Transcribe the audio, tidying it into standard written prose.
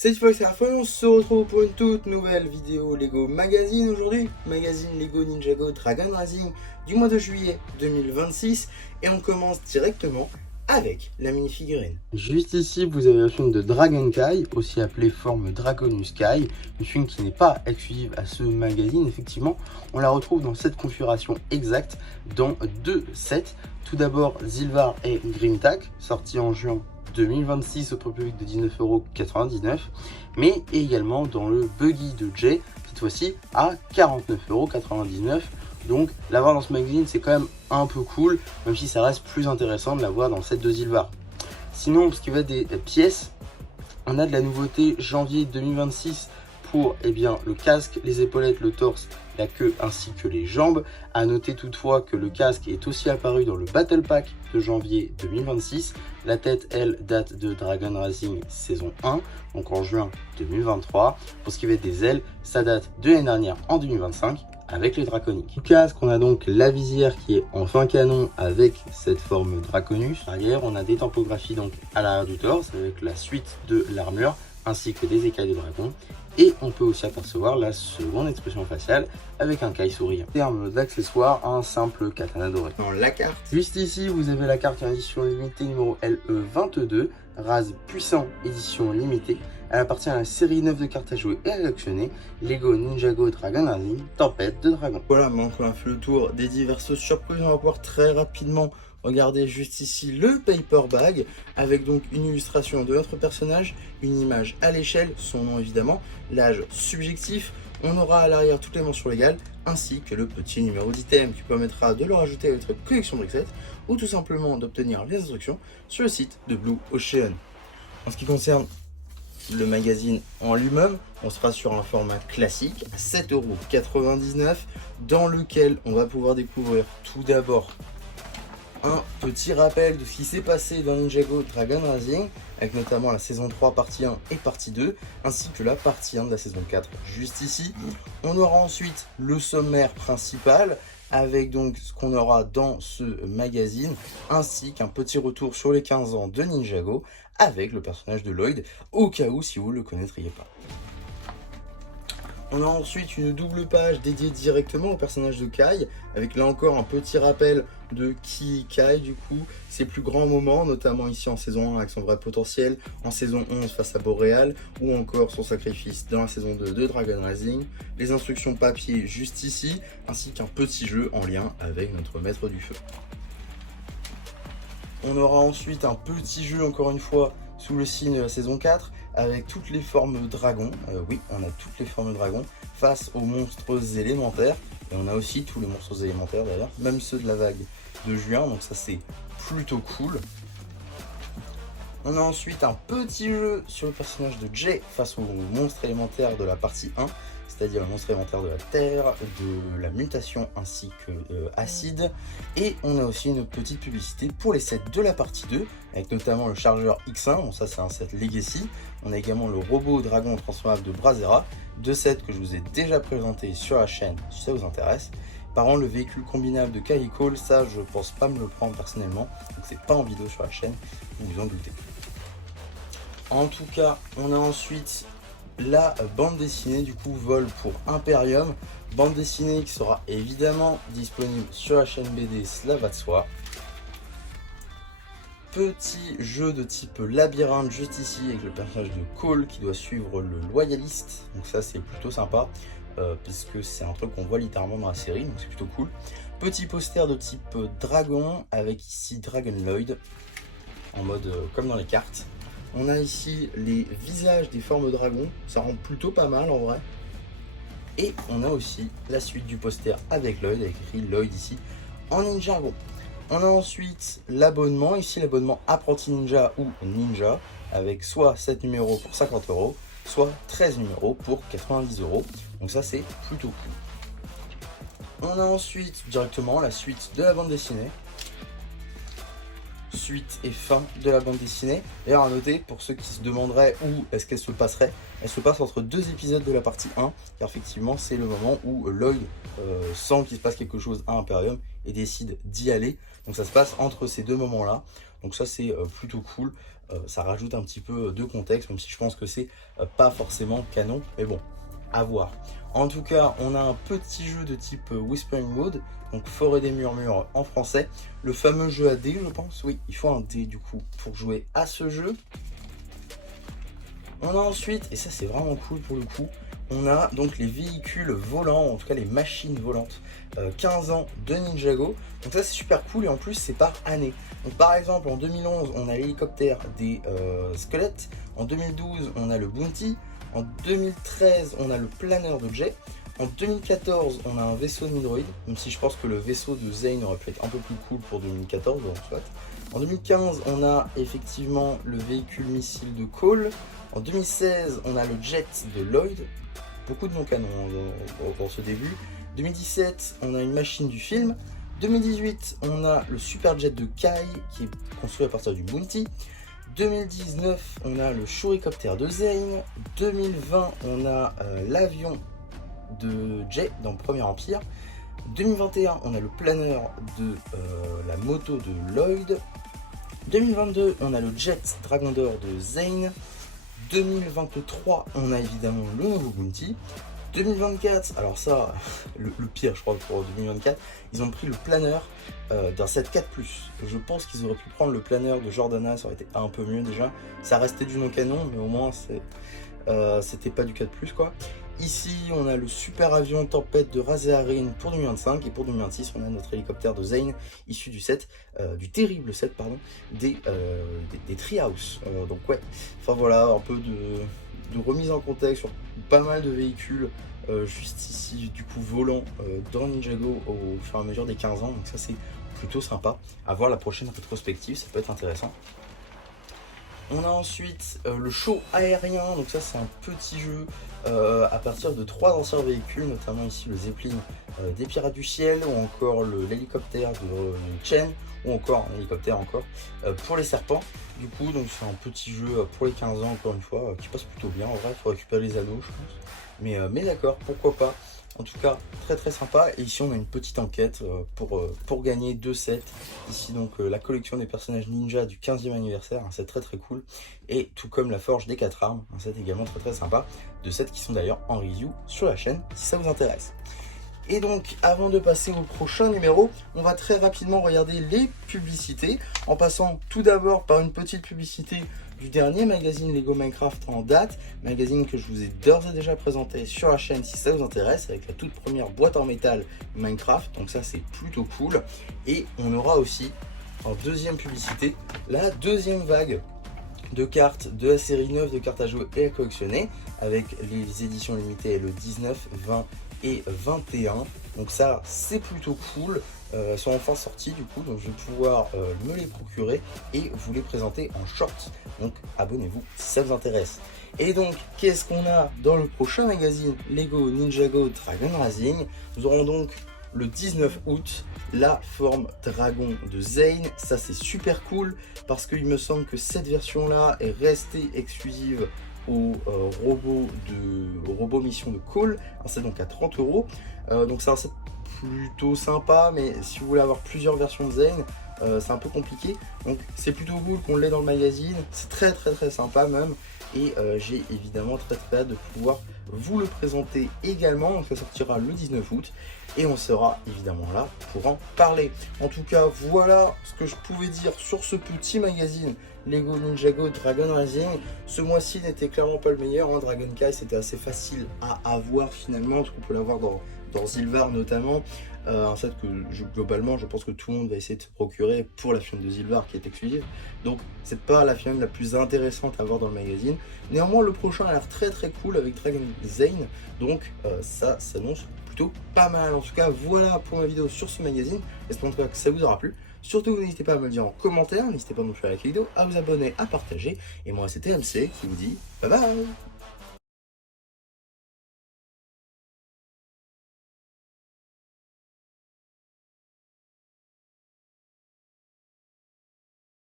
Cette fois c'est la fin, on se retrouve pour une toute nouvelle vidéo Lego Magazine aujourd'hui. Magazine Lego Ninjago Dragon Rising du mois de juillet 2026. Et on commence directement avec la mini-figurine. Juste ici, vous avez la figurine de Dragon Kai, aussi appelée forme Dragonus Kai. Une figurine qui n'est pas exclusive à ce magazine, effectivement. On la retrouve dans cette configuration exacte dans deux sets. Tout d'abord, Zilvar et Grimtack, sortis en juin 2026 au prix public de 19,99 €, mais également dans le Buggy de Jay, cette fois-ci à 49,99 €. Donc l'avoir dans ce magazine, c'est quand même un peu cool, même si ça reste plus intéressant de l'avoir dans le set de Zilvar. Sinon, pour ce qui va des pièces, on a de la nouveauté janvier 2026 pour le casque, les épaulettes, le torse, la queue ainsi que les jambes. A noter toutefois que le casque est aussi apparu dans le Battle Pack de janvier 2026. La tête, elle, date de Dragon Racing saison 1, donc en juin 2023. Pour ce qui va être des ailes, ça date de l'année dernière en 2025 avec les draconiques. Du casque, on a donc la visière qui est en fin canon avec cette forme Draconus. Derrière, on a des tampographies donc à l'arrière du torse avec la suite de l'armure ainsi que des écailles de dragon. Et on peut aussi apercevoir la seconde expression faciale avec un Kai sourire. En termes d'accessoires, un simple katana doré. Dans la carte, Juste ici, vous avez la carte en édition limitée numéro LE22, Raz Puissant édition limitée. Elle appartient à la série 9 de cartes à jouer et à collectionner, Lego Ninjago Dragon Rising, Tempête de Dragon. voilà, maintenant qu'on a fait le tour des diverses surprises, on va pouvoir très rapidement regarder juste ici le paper bag avec donc une illustration de notre personnage, une image à l'échelle, son nom évidemment, l'âge subjectif. On aura à l'arrière toutes les mentions légales ainsi que le petit numéro d'item qui permettra de le rajouter à votre collection Brickset ou tout simplement d'obtenir les instructions sur le site de Blue Ocean. En ce qui concerne le magazine en lui-même, on sera sur un format classique à 7,99 € dans lequel on va pouvoir découvrir tout d'abord un petit rappel de ce qui s'est passé dans Ninjago Dragon Rising, avec notamment la saison 3 partie 1 et partie 2, ainsi que la partie 1 de la saison 4 juste ici. On aura ensuite le sommaire principal, avec donc ce qu'on aura dans ce magazine, ainsi qu'un petit retour sur les 15 ans de Ninjago, avec le personnage de Lloyd, au cas où si vous ne le connaîtriez pas. On a ensuite une double page dédiée directement au personnage de Kai, avec là encore un petit rappel de qui est Kai, du coup, ses plus grands moments, notamment ici en saison 1 avec son vrai potentiel, en saison 11 face à Boréal, ou encore son sacrifice dans la saison 2 de Dragon Rising, les instructions papier juste ici, ainsi qu'un petit jeu en lien avec notre maître du feu. On aura ensuite un petit jeu, encore une fois, sous le signe de la saison 4, avec toutes les formes dragons. Oui, on a toutes les formes dragons face aux monstres élémentaires. Et on a aussi tous les monstres élémentaires d'ailleurs, même ceux de la vague de juin, donc ça c'est plutôt cool. On a ensuite un petit jeu sur le personnage de Jay face aux monstres élémentaires de la partie 1, c'est-à-dire le monstre élémentaire de la terre, de la mutation ainsi que acide. Et on a aussi une petite publicité pour les sets de la partie 2, avec notamment le chargeur X1, bon ça c'est un set Legacy. On a également le robot dragon transformable de Brazera, deux sets que je vous ai déjà présentés sur la chaîne si ça vous intéresse. Par contre, le véhicule combinable de Kai Cole, ça je pense pas me le prendre personnellement, donc c'est pas en vidéo sur la chaîne, vous vous en doutez. En tout cas, on a ensuite la bande dessinée du coup Vol pour Imperium, bande dessinée qui sera évidemment disponible sur la chaîne BD, cela va de soi. Petit jeu de type labyrinthe juste ici avec le personnage de Cole qui doit suivre le loyaliste, donc ça c'est plutôt sympa puisque c'est un truc qu'on voit littéralement dans la série, donc c'est plutôt cool. Petit poster de type dragon avec ici Dragon Lloyd en mode comme dans les cartes. On a ici les visages des formes dragons, ça rend plutôt pas mal en vrai. Et on a aussi la suite du poster avec Lloyd, avec écrit Lloyd ici en Ninjago. On a ensuite l'abonnement, ici l'abonnement apprenti ninja ou ninja, avec soit 7 numéros pour 50 €, soit 13 numéros pour 90 €. Donc ça c'est plutôt cool. On a ensuite directement la suite de la bande dessinée. Suite et fin de la bande dessinée. D'ailleurs à noter, pour ceux qui se demanderaient où est-ce qu'elle se passerait, elle se passe entre deux épisodes de la partie 1, car effectivement c'est le moment où Lloyd sent qu'il se passe quelque chose à Imperium et décide d'y aller. Donc ça se passe entre ces deux moments là. Donc ça c'est plutôt cool, ça rajoute un petit peu de contexte, même si je pense que c'est pas forcément canon, mais bon, à voir. En tout cas, on a un petit jeu de type Whispering Wood, donc Forêt des Murmures en français. Le fameux jeu à dés, je pense. Oui, il faut un dé du coup pour jouer à ce jeu. On a ensuite, et ça c'est vraiment cool pour le coup, on a donc les véhicules volants, en tout cas les machines volantes, 15 ans de Ninjago. Donc ça c'est super cool et en plus c'est par année. Donc par exemple en 2011 on a l'hélicoptère des squelettes, en 2012 on a le Bounty, en 2013 on a le planeur de Jay, en 2014 on a un vaisseau de Midroid, même si je pense que le vaisseau de Zane aurait pu être un peu plus cool pour 2014, donc soit. En 2015 on a effectivement le véhicule missile de Cole, en 2016 on a le jet de Lloyd, beaucoup de non-canons dans ce début. 2017 on a une machine du film. 2018 on a le super jet de Kai qui est construit à partir du Bounty. 2019 on a le Shuricoptère de Zane. 2020 on a l'avion de Jay dans le Premier Empire. 2021 on a le planeur de la moto de Lloyd. 2022 on a le jet Dragon d'Or de Zane. 2023 on a évidemment le nouveau Bounty. 2024, alors ça, le pire je crois pour 2024, ils ont pris le planeur d'un set 4+. Je pense qu'ils auraient pu prendre le planeur de Jordana, ça aurait été un peu mieux déjà. Ça restait du non-canon, mais au moins c'était pas du 4+, quoi. Ici, on a le super avion Tempête de Razarin pour 2025, et pour 2026, on a notre hélicoptère de Zane, issu du set, du terrible set, pardon, des Treehouse. Donc ouais, enfin voilà, un peu de remise en contexte sur pas mal de véhicules, juste ici, du coup, volant dans Ninjago au fur et à mesure des 15 ans, donc ça c'est plutôt sympa. À voir la prochaine rétrospective, ça peut être intéressant. On a ensuite le show aérien, donc ça c'est un petit jeu à partir de 3 anciens véhicules, notamment ici le Zeppelin des Pirates du Ciel, ou encore l'hélicoptère de Chen, ou encore un hélicoptère pour les serpents. Du coup, donc c'est un petit jeu pour les 15 ans, encore une fois, qui passe plutôt bien. En vrai, il faut récupérer les anneaux, je pense. Mais d'accord, pourquoi pas. En tout cas, très très sympa. Et ici, on a une petite enquête pour gagner 2 sets. Ici, donc, la collection des personnages ninja du 15e anniversaire, un set très très cool. Et tout comme la forge des 4 armes, un set également très très sympa. 2 sets qui sont d'ailleurs en review sur la chaîne, si ça vous intéresse. Et donc, avant de passer au prochain numéro, on va très rapidement regarder les publicités, en passant tout d'abord par une petite publicité du dernier magazine Lego Minecraft en date, magazine que je vous ai d'ores et déjà présenté sur la chaîne si ça vous intéresse, avec la toute première boîte en métal Minecraft, donc ça c'est plutôt cool. Et on aura aussi, en deuxième publicité, la deuxième vague de cartes de la série 9 de cartes à jouer et à collectionner, avec les éditions limitées le 19, 20 et 21. Donc ça c'est plutôt cool, sont enfin sortis du coup, donc je vais pouvoir me les procurer et vous les présenter en short. Donc abonnez-vous si ça vous intéresse. Et donc qu'est-ce qu'on a dans le prochain magazine Lego Ninjago Dragon Rising? Nous aurons donc le 19 août la forme dragon de Zane. Ça c'est super cool parce qu'il me semble que cette version là est restée exclusive au robot mission de Cole, un set donc à 30 €. Donc c'est un set plutôt sympa, mais si vous voulez avoir plusieurs versions de Zane, c'est un peu compliqué. Donc c'est plutôt cool qu'on l'ait dans le magazine, c'est très très très sympa même. Et j'ai évidemment très très hâte de pouvoir vous le présenter également. Donc ça sortira le 19 août et on sera évidemment là pour en parler. En tout cas, voilà ce que je pouvais dire sur ce petit magazine Lego Ninjago Dragon Rising. Ce mois-ci n'était clairement pas le meilleur, hein. Dragon Kai c'était assez facile à avoir finalement, parce qu'on peut l'avoir dans Zilvar notamment. Un set que globalement je pense que tout le monde va essayer de se procurer pour la fiole de Zilvar qui est exclusive. Donc c'est pas la fiole la plus intéressante à avoir dans le magazine. Néanmoins le prochain a l'air très très cool avec Dragon Zane. Donc ça s'annonce plutôt pas mal. En tout cas voilà pour ma vidéo sur ce magazine. J'espère en tout cas que ça vous aura plu. Surtout n'hésitez pas à me le dire en commentaire. N'hésitez pas non plus à liker la vidéo, à vous abonner, à partager. Et moi c'était MC qui vous dit bye bye.